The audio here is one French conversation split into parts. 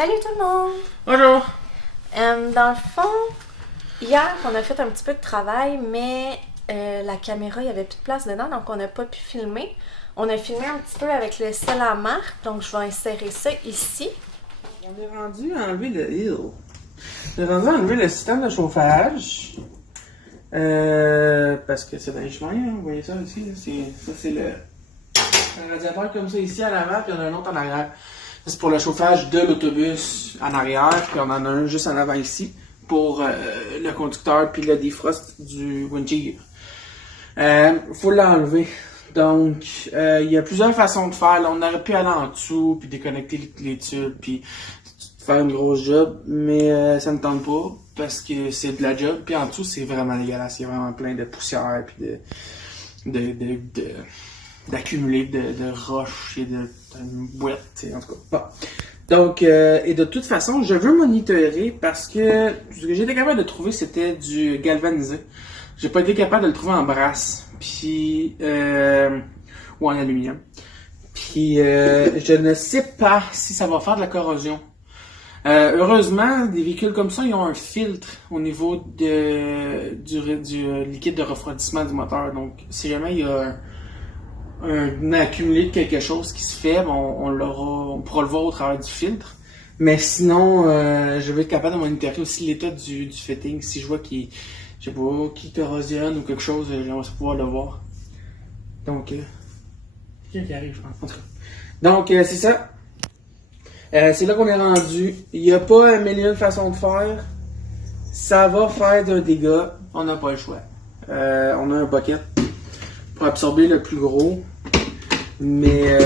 Salut tout le monde! Bonjour! Dans le fond, hier, on a fait un petit peu de travail, mais la caméra, il n'y avait plus de place dedans, donc on n'a pas pu filmer. On a filmé un petit peu avec le sel à marque, donc je vais insérer ça ici. On est rendu à enlever le hill. On est rendu à enlever le système de chauffage. Parce que c'est dans les chemins, hein, vous voyez ça ici? Ça, c'est le radiateur comme ça ici à l'avant, puis il y en a un autre en arrière. Ça, c'est pour le chauffage de l'autobus en arrière, puis on en a un juste en avant ici pour le conducteur puis le defrost du windshield. Faut l'enlever. Donc, il y a plusieurs façons de faire. Là, on aurait pu aller en dessous, puis déconnecter les tubes, puis faire une grosse job, mais ça ne tente pas, parce que c'est de la job, puis en dessous, c'est vraiment dégueulasse. Il y a vraiment plein de poussière, puis d'accumuler de roches et de boîtes, en tout cas. Bon. Donc, et de toute façon, je veux monitorer parce que ce que j'étais capable de trouver, c'était du galvanisé. J'ai pas été capable de le trouver en brasse, puis ou en aluminium. Puis je ne sais pas si ça va faire de la corrosion. Heureusement, des véhicules comme ça, ils ont un filtre au niveau du liquide de refroidissement du moteur. Donc, si jamais il y a un accumulé de quelque chose qui se fait, on pourra le voir au travers du filtre. Mais sinon, je vais être capable de monitorer aussi l'état du fitting. Si je vois qu'il corrosionne ou quelque chose, j'aimerais pouvoir le voir. Donc, quelqu'un qui arrive, je pense. En tout cas. Donc, c'est ça. C'est là qu'on est rendu. Il n'y a pas un million de façons de faire. Ça va faire d'un dégât. On n'a pas le choix. On a un bucket pour absorber le plus gros. Mais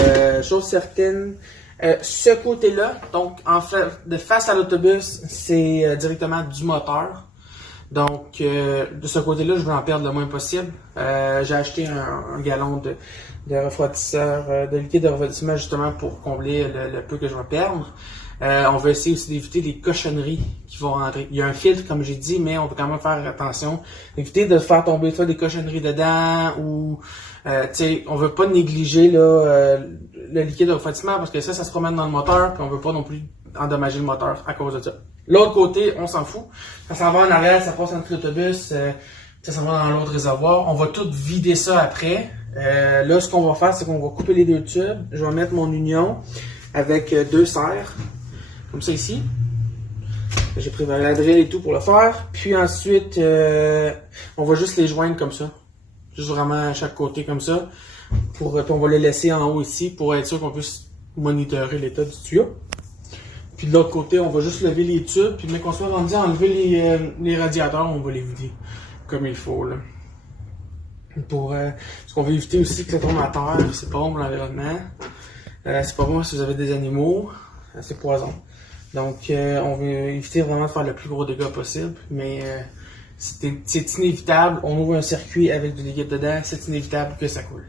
chose certaine, ce côté-là, donc en fait, de face à l'autobus, c'est directement du moteur. Donc de ce côté-là, je veux en perdre le moins possible. J'ai acheté un gallon de refroidisseur, de liquide de refroidissement justement pour combler le peu que je vais perdre. On va essayer aussi d'éviter des cochonneries qui vont rentrer. Il y a un filtre, comme j'ai dit, mais on peut quand même faire attention. Éviter de faire tomber soit des cochonneries dedans ou on veut pas négliger là, le liquide de refroidissement parce que ça se promène dans le moteur, puis on veut pas non plus endommager le moteur à cause de ça. L'autre côté, on s'en fout. Ça s'en va en arrière, ça passe entre l'autobus, ça s'en va dans l'autre réservoir. On va tout vider ça après. Là, ce qu'on va faire, c'est qu'on va couper les deux tubes. Je vais mettre mon union avec deux serres, comme ça ici. J'ai préparé la drill et tout pour le faire. Puis ensuite, on va juste les joindre comme ça. Juste vraiment à chaque côté comme ça. Puis on va les laisser en haut ici pour être sûr qu'on puisse monitorer l'état du tuyau. Puis de l'autre côté, on va juste lever les tubes. Puis dès qu'on soit rendu à enlever les radiateurs, on va les vider comme il faut. Là. Parce qu'on veut éviter aussi que ça tombe à terre. C'est pas bon pour l'environnement. C'est pas bon si vous avez des animaux. C'est poison. Donc, on veut éviter vraiment de faire le plus gros dégât possible. Mais c'est inévitable. On ouvre un circuit avec du liquide dedans. C'est inévitable que ça coule.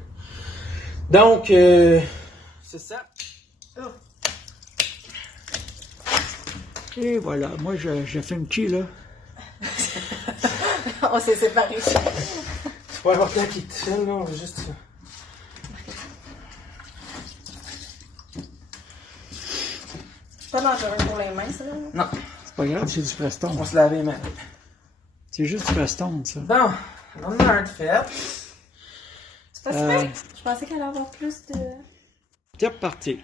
Donc, c'est ça. Oh. Et voilà, moi je fais un petit là. On s'est séparés. C'est pas important qu'il tienne, là, on veut juste ça. C'est pas dangereux pour les mains, ça, là? Non, C'est pas grave, c'est du Preston. on se lave les mains. C'est juste du Preston, ça. Bon, on a un de fait. C'est pas super. Je pensais qu'elle allait avoir plus de... C'est reparti.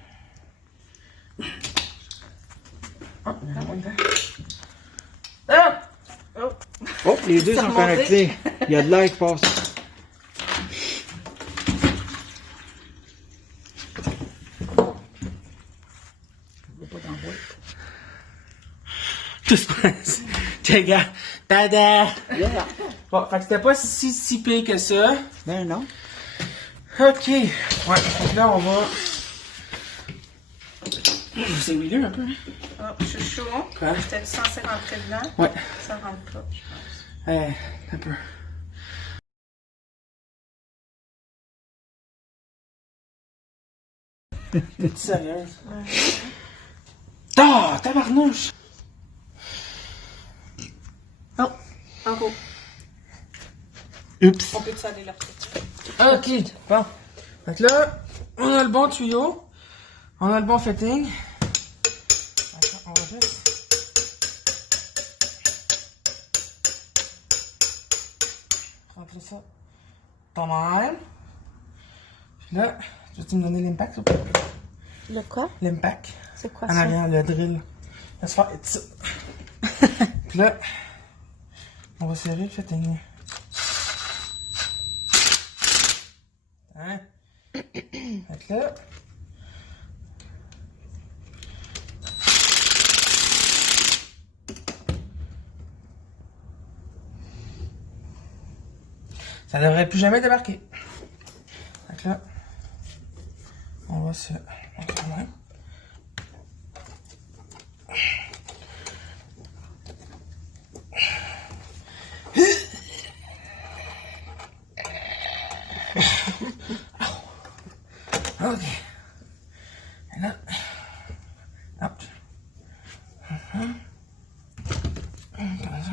Oh, il y en a moins dedans. Ah! Oh! Oh, les deux C'est sont remonté. connectés. Il y a de l'air qui passe. Je vois pas dans la boîte. Tout se passe. Tiens, gars. Tada! Yeah. Bon, fait que c'était pas si pire que ça. Ben non. Ok. Ouais, donc là, on va. C'est weird un peu, hein? Oh, je suis chaud. Quoi? J'étais censée rentrer dedans. Ouais. Ça rentre pas, je pense. Un peu. T'es sérieuse? Ah, tabarnouche! Oh, en haut. Oups. On peut-tu aller là? Ok, bon. Donc là, on a le bon tuyau. On a le bon fitting. Attends, On va juste... rentrer ça dans même. Puis là, veux-tu me donner l'impact ou pas? Le quoi? L'impact. C'est quoi En ça? arrière, le drill. Laisse faire ça. Puis là, on va serrer, faites un... Hein? Fait que là... Ça devrait plus jamais débarquer. Fait que là, on va se... Ok. Et là, hop. Comme ça.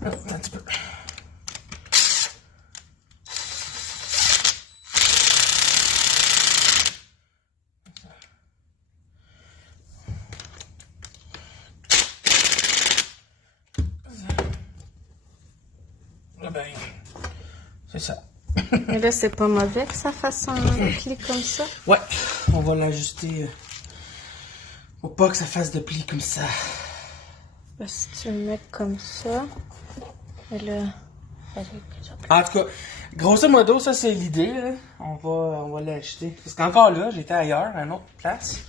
Un petit peu. Là, ben, c'est ça. Mais là, c'est pas mauvais que ça fasse un pli comme ça. Ouais, on va l'ajuster pour pas que ça fasse de plis comme ça. Si tu le mets comme ça, et là, En tout cas, grosso modo, ça c'est l'idée. Là. On va l'ajuster. Parce qu'encore là, j'étais ailleurs, à une autre place.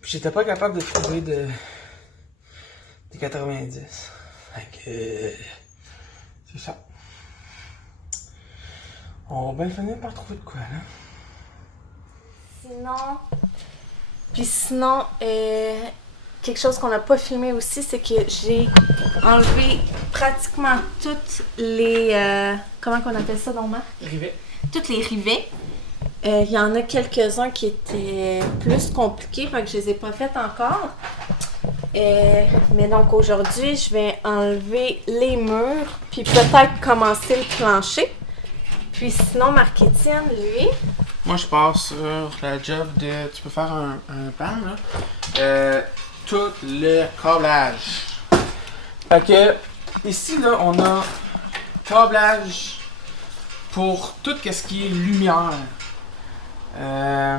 Puis j'étais pas capable de trouver des 90. Fait que c'est ça. On va bien finir par trouver de quoi là. Sinon, quelque chose qu'on n'a pas filmé aussi, c'est que j'ai enlevé pratiquement toutes les... comment qu'on appelle ça, donc, Marc? Rivet. Toutes les rivets. Il y en a quelques-uns qui étaient plus compliqués, fait que je les ai pas faites encore. Mais donc aujourd'hui, je vais enlever les murs, puis peut-être commencer le plancher. Puis sinon, Marc-Étienne, lui... Moi, je pars sur la job de... Tu peux faire un pan, là. Tout le câblage. Fait que, ici, là, on a câblage pour tout ce qui est lumière. La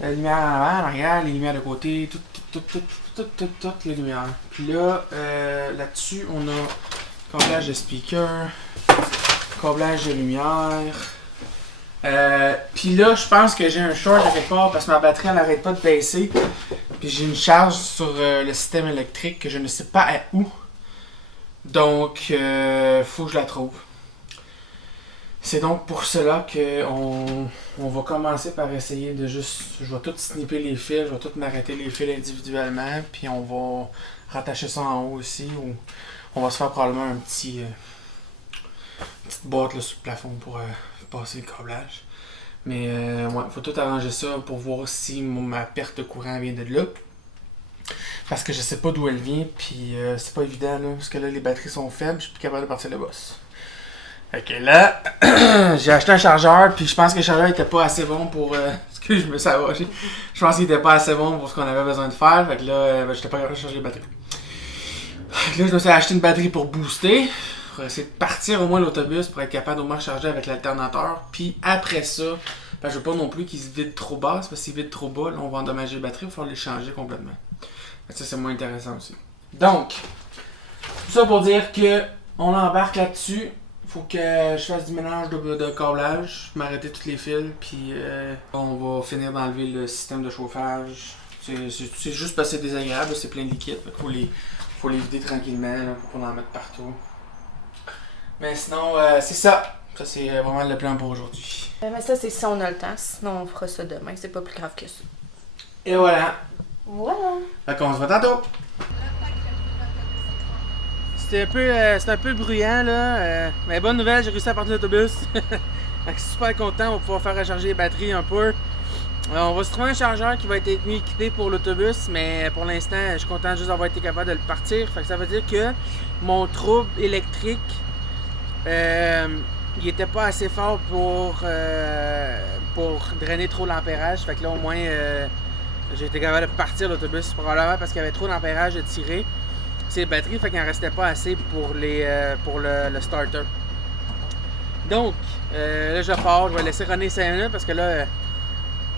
lumière en avant, en arrière, les lumières de côté, toutes les lumières. Puis là, là-dessus, on a câblage de speaker, câblage de lumière. Puis là, je pense que j'ai un short à quelque part parce que ma batterie elle n'arrête pas de baisser. Puis j'ai une charge sur le système électrique que je ne sais pas à où. Donc, faut que je la trouve. C'est donc pour cela qu'on va commencer par essayer de juste... Je vais tout snipper les fils, je vais tout m'arrêter les fils individuellement. Puis on va rattacher ça en haut aussi. Ou on va se faire probablement un petit... petite boîte là, sur le plafond pour passer le câblage. Mais ouais, faut tout arranger ça pour voir si ma perte de courant vient de là. Parce que je sais pas d'où elle vient, puis c'est pas évident là, parce que là les batteries sont faibles, je suis plus capable de partir le boss. Fait que là, j'ai acheté un chargeur, puis je pense que le chargeur était pas assez bon pour... excuse, je me suis arraché. Je pense qu'il était pas assez bon pour ce qu'on avait besoin de faire, fait que là, j'étais pas capable de charger les batteries. Fait que là, je me suis acheté une batterie pour booster. Pour essayer de partir au moins l'autobus pour être capable au moins de charger avec l'alternateur. Puis après ça, ben, je veux pas non plus qu'il se vide trop bas, parce que s'il vide trop bas, là, on va endommager les batteries, il va falloir les changer complètement. Ça, c'est moins intéressant aussi. Donc, tout ça pour dire que on embarque là-dessus. Faut que je fasse du mélange de câblage, m'arrêter tous les fils, puis on va finir d'enlever le système de chauffage. C'est juste parce que c'est désagréable, c'est plein de liquide, faut les vider tranquillement là, pour pas en mettre partout. Mais sinon, c'est ça. Ça, c'est vraiment le plan pour aujourd'hui. Mais ça, c'est si on a le temps. Sinon, on fera ça demain. C'est pas plus grave que ça. Et voilà. Voilà. Fait qu'on se voit tantôt. C'était un peu bruyant, là. Mais bonne nouvelle, j'ai réussi à partir de l'autobus. Fait que je suis super content. On va pouvoir faire recharger les batteries un peu. On va se trouver un chargeur qui va être mieux équipé pour l'autobus. Mais pour l'instant, je suis content juste d'avoir été capable de le partir. Fait que ça veut dire que mon trouble électrique il était pas assez fort pour drainer trop l'ampérage. Fait que là, au moins, j'ai été capable de partir l'autobus, probablement parce qu'il y avait trop d'ampérage de tirer ses batteries, fait qu'il n'en restait pas assez pour le starter. Donc, là, je pars, je vais laisser René 5 minutes parce que là,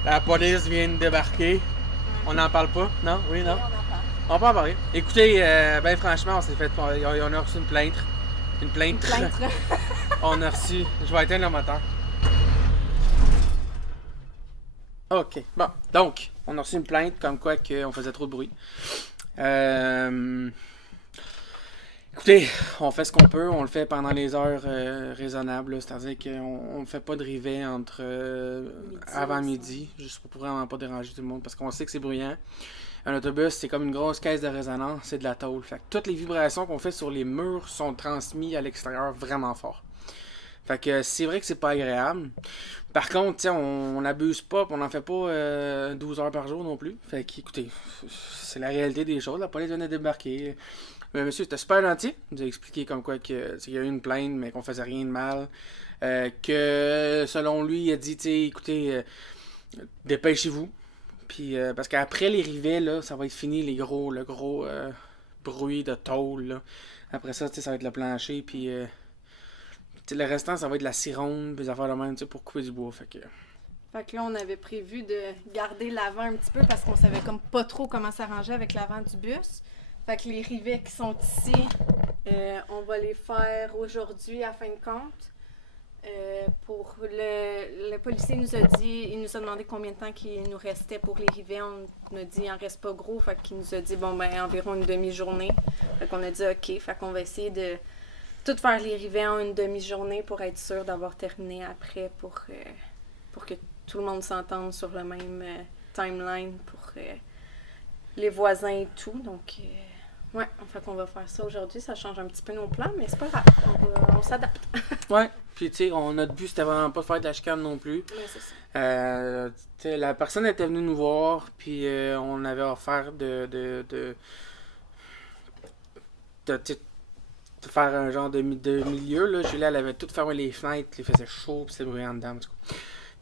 la police vient de débarquer. On n'en parle pas? Non? Oui, non? On peut en parler. Écoutez, ben franchement, on s'est fait. On a reçu une plainte. Une plainte. On a reçu. Je vais éteindre le moteur. Ok. Bon. Donc, on a reçu une plainte comme quoi qu'on faisait trop de bruit. Écoutez, on fait ce qu'on peut, on le fait pendant les heures raisonnables, c'est-à-dire qu'on ne fait pas de rivet entre avant midi, juste pour vraiment pas déranger tout le monde, parce qu'on sait que c'est bruyant. Un autobus, c'est comme une grosse caisse de résonance, c'est de la tôle. Fait que toutes les vibrations qu'on fait sur les murs sont transmises à l'extérieur vraiment fort. Fait que c'est vrai que c'est pas agréable. Par contre, on n'abuse pas, on n'en fait pas 12 heures par jour non plus. Fait que, écoutez, c'est la réalité des choses. La police vient de débarquer. Monsieur, c'était super gentil. Il nous a expliqué comme quoi qu'il y a eu une plainte, mais qu'on faisait rien de mal. Que selon lui, il a dit, écoutez, dépêchez-vous. Puis parce qu'après les rivets, là, ça va être fini le gros bruit de tôle. Là. Après ça, ça va être le plancher. Puis le restant, ça va être la cironde, puis des affaires de même pour couper du bois. Fait que là, on avait prévu de garder l'avant un petit peu parce qu'on savait comme pas trop comment s'arranger avec l'avant du bus. Fait que les rivets qui sont ici, on va les faire aujourd'hui à fin de compte. Pour le policier nous a dit, il nous a demandé combien de temps qu'il nous restait pour les rivets. On a dit il en reste pas gros, fait qu'il nous a dit environ une demi-journée. Fait qu'on a dit ok, fait qu'on va essayer de tout faire les rivets en une demi-journée pour être sûr d'avoir terminé après pour que tout le monde s'entende sur le même timeline pour les voisins et tout. Donc ouais, fait qu'on va faire ça aujourd'hui. Ça change un petit peu nos plans, mais c'est pas grave. On s'adapte. ouais, puis tu sais, notre but c'était vraiment pas de faire de la chicane non plus. Ouais, c'est ça. La personne était venue nous voir, puis on avait offert de faire un genre de milieu. Là. Julie, elle avait tout fermé les fenêtres, il faisait chaud, puis c'était bruyant dedans.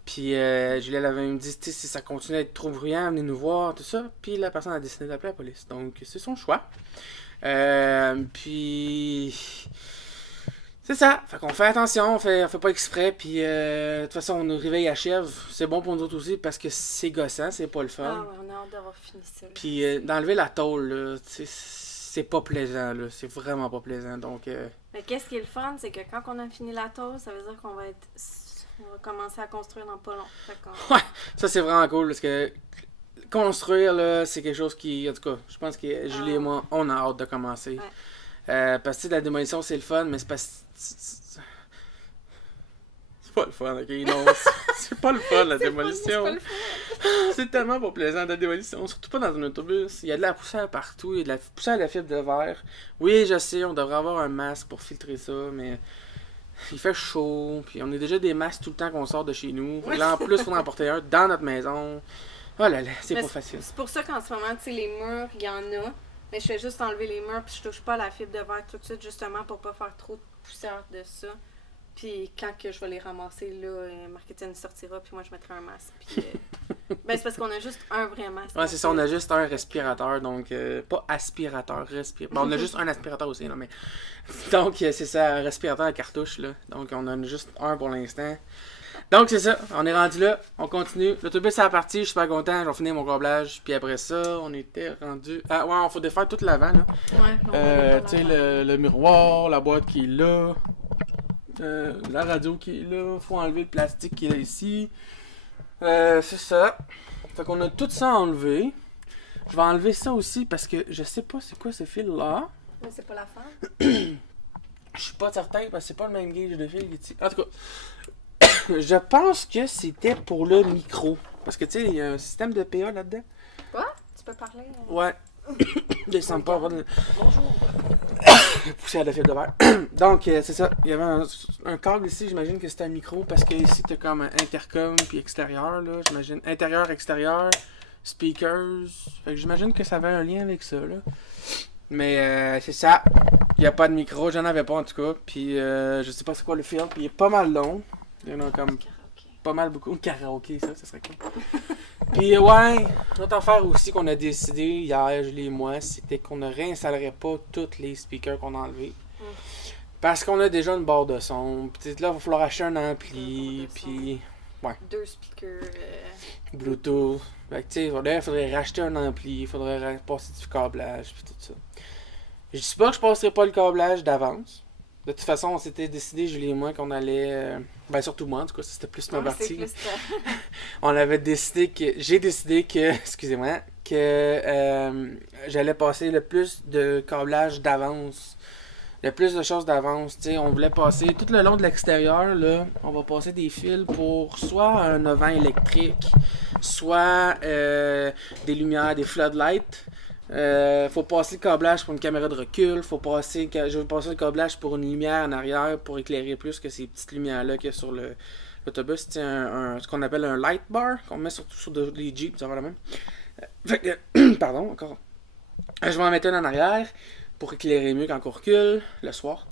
Puis Julie, elle avait dit, si ça continue à être trop bruyant, venez nous voir, tout ça. Puis la personne a décidé d'appeler la police. Donc, c'est son choix. Puis c'est ça. Fait qu'on fait attention, on fait pas exprès. Puis de toute façon, nos réveils achèvent. C'est bon pour nous autres aussi parce que c'est gossant, c'est pas le fun. Ah ouais, on a hâte d'avoir fini ça. Là. Puis d'enlever la tôle, là, c'est pas plaisant, là. C'est vraiment pas plaisant. Donc. Mais qu'est-ce qui est le fun, c'est que quand on a fini la tôle, ça veut dire qu'on va commencer à construire dans pas long. Ouais, ça c'est vraiment cool parce que construire, là, c'est quelque chose qui, en tout cas, je pense que Julie et moi, on a hâte de commencer. Ouais. Parce que la démolition, c'est le fun, mais c'est pas... C'est pas le fun, ok? Non, c'est pas le fun, la démolition. C'est pas le fun. C'est tellement pas plaisant, la démolition. Surtout pas dans un autobus. Il y a de la poussière partout, il y a de la poussière de fibre de verre. Oui, je sais, on devrait avoir un masque pour filtrer ça, mais... Il fait chaud, puis on a déjà des masques tout le temps qu'on sort de chez nous. Ouais. Là, en plus, il faut en porter un dans notre maison. Oh là là, c'est pas facile. C'est pour ça qu'en ce moment, tu sais, les murs, il y en a. Mais je fais juste enlever les murs, puis je touche pas à la fibre de verre tout de suite, justement, pour pas faire trop de poussière de ça. Puis quand que je vais les ramasser, là, Marc-Étienne sortira, puis moi, je mettrai un masque. Puis, c'est parce qu'on a juste un vrai masque. Ouais, c'est ça, on a juste un respirateur, donc pas aspirateur, respirateur. Bon, on a juste un aspirateur aussi, non, mais... Donc, c'est ça, un respirateur à cartouche, là. Donc, on en a juste un pour l'instant. Donc, c'est ça, on est rendu là, on continue. L'autobus est à partir, je suis super content, je vais finir mon câblage. Puis après ça, on était rendu... Ah ouais, il faut défaire tout l'avant, là. Ouais. Tu sais, le miroir, la boîte qui est là. La radio qui est là, faut enlever le plastique qui est là ici. C'est ça. Fait qu'on a tout ça enlevé. Je vais enlever ça aussi parce que je sais pas c'est quoi ce fil là. Mais c'est pas la fin. Je suis pas certain parce que c'est pas le même gauge de fil ici. En tout cas, je pense que c'était pour le micro. Parce que tu sais, il y a un système de PA là-dedans. Quoi? Tu peux parler? Ouais. Descends pas avoir de... Bonjour. Poussière de fibre de verre. Donc, c'est ça. Il y avait un câble ici, j'imagine que c'était un micro, parce que ici, t'as comme un intercom, puis extérieur, là, j'imagine. Intérieur, extérieur, speakers. Fait que j'imagine que ça avait un lien avec ça, là. Mais, c'est ça. Il n'y a pas de micro, j'en avais pas en tout cas. Puis je sais pas c'est quoi le film, puis il est pas mal long. Il y en a comme pas mal beaucoup. Karaoké, ça serait cool. Puis ouais, notre affaire aussi qu'on a décidé hier, Julie et moi, c'était qu'on ne réinstallerait pas tous les speakers qu'on a enlevés. Parce qu'on a déjà une barre de son. Puis là, il va falloir acheter un ampli. Puis. Ouais. 2 speakers. Bluetooth. Fait que tu sais, il faudrait racheter un ampli. Il faudrait passer du câblage. Puis tout ça. Je dis pas que je passerai pas le câblage d'avance. De toute façon, on s'était décidé, Julie et moi, qu'on allait. Ben, surtout moi, en tout cas, c'était plus ma partie. On avait décidé que. J'ai décidé que. Excusez-moi. Que j'allais passer le plus de câblage d'avance. Le plus de choses d'avance. Tu sais, on voulait passer tout le long de l'extérieur, là. On va passer des fils pour soit un auvent électrique, soit des lumières, des floodlights. Faut passer le câblage pour une caméra de recul. Je vais passer le câblage pour une lumière en arrière pour éclairer plus que ces petites lumières-là qu'il y a sur l'autobus. C'est ce qu'on appelle un light bar qu'on met surtout sur les Jeeps, ça va la même. Fait que, pardon, encore. Je vais en mettre un en arrière pour éclairer mieux quand on recule le soir.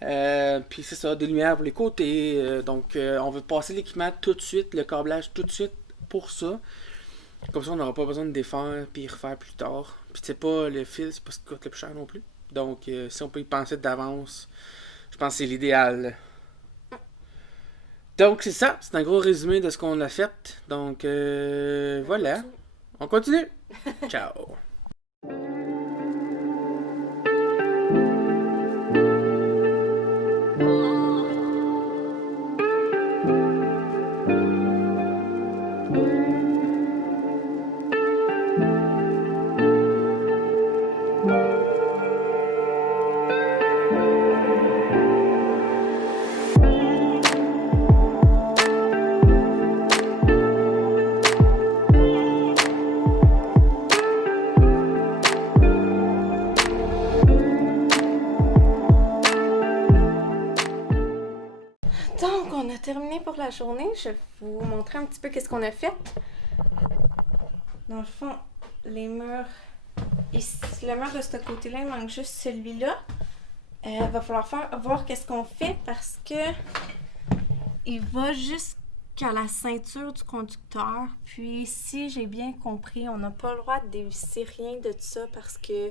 Puis c'est ça, des lumières pour les côtés. Donc on veut passer l'équipement tout de suite, le câblage tout de suite pour ça. Comme ça, on n'aura pas besoin de défaire puis refaire plus tard. Puis c'est pas le fil, c'est pas ce qui coûte le plus cher non plus. Donc si on peut y penser d'avance, je pense que c'est l'idéal. Donc c'est ça, c'est un gros résumé de ce qu'on a fait. Donc voilà, on continue. Ciao. Donc, on a terminé pour la journée. Je vais vous montrer un petit peu qu'est-ce qu'on a fait. Dans le fond, les murs... Ici, le mur de ce côté-là, il manque juste celui-là. Va falloir voir qu'est-ce qu'on fait parce que il va jusqu'à la ceinture du conducteur. Puis, si j'ai bien compris, on n'a pas le droit de dévisser rien de ça parce que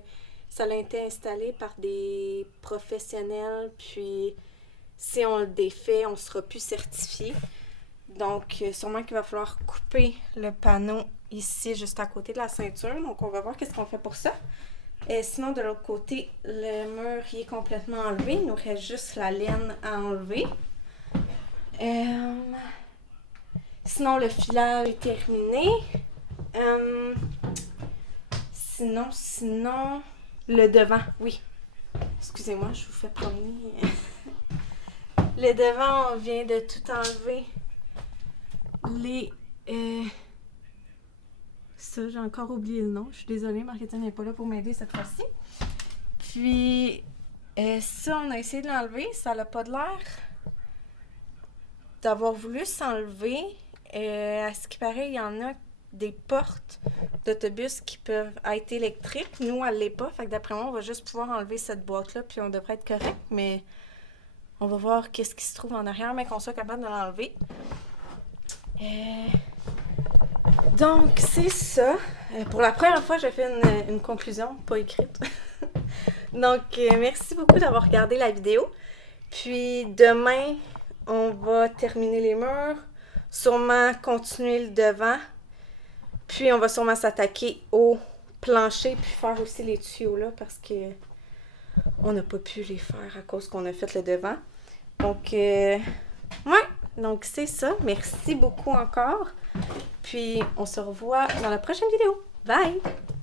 ça a été installé par des professionnels. Puis... si on le défait, on ne sera plus certifié. Donc, sûrement qu'il va falloir couper le panneau ici, juste à côté de la ceinture. Donc, on va voir qu'est-ce qu'on fait pour ça. Et sinon, de l'autre côté, le mur il est complètement enlevé. Il nous reste juste la laine à enlever. Sinon, le filage est terminé. Sinon, le devant, oui. Excusez-moi, je vous fais promener. Le devant, on vient de tout enlever. Ça, j'ai encore oublié le nom. Je suis désolée, Marketing n'est pas là pour m'aider cette fois-ci. Puis, ça, on a essayé de l'enlever. Ça n'a pas de l'air d'avoir voulu s'enlever. À ce qui paraît, il y en a des portes d'autobus qui peuvent être électriques. Nous, elle ne l'est pas. Fait que d'après moi, on va juste pouvoir enlever cette boîte-là, puis on devrait être correct. Mais on va voir qu'est-ce qui se trouve en arrière, mais qu'on soit capable de l'enlever. Donc, c'est ça. Pour la première fois, j'ai fait une conclusion, pas écrite. Donc, merci beaucoup d'avoir regardé la vidéo. Puis, demain, on va terminer les murs, sûrement continuer le devant. Puis, on va sûrement s'attaquer au plancher, puis faire aussi les tuyaux là, parce que on n'a pas pu les faire à cause qu'on a fait le devant. Donc, ouais. Donc, c'est ça. Merci beaucoup encore. Puis, on se revoit dans la prochaine vidéo. Bye!